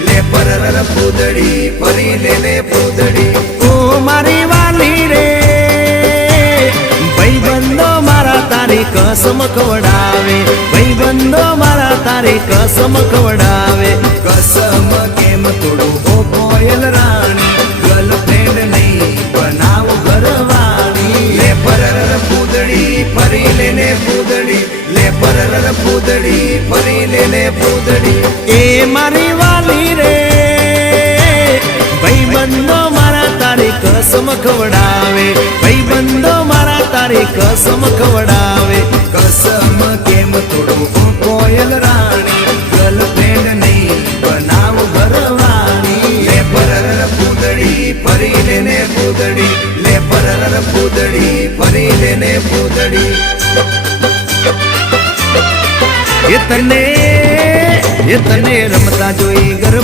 લે પરર પૂદડી ફરી લે પૂદડી ઓ મારી વાલી રે ભાઈબંધો મારા તારી કસમ ખવડાવે ભાઈબંધો મારા તારી કસમ ખવડાવે કસમ કેમ તોડું ઓ કોયલ રાણી ગર્લફ્રેન્ડ નહીં બનાવ ઘરવાળી લે પરર પૂદડી ફરી લે પૂદડી લે પરર પૂદડી ફરી લે પૂદડી એ મારી વાલી રે ભાઈબંધો મારા તારી કસમ ખવડાવે ભાઈબંધો મારા તારી કસમ ખવડાવે કસમ કેમ તોડું ઓ કોયલ રાણી ગર્લફ્રેન્ડ નહીં બનાવ ઘરવાળી લે પરર પૂદડી ફરી લે પૂદડી લે પરર પૂદડી ફરી લે પૂદડી એ તને રમતા જોઈ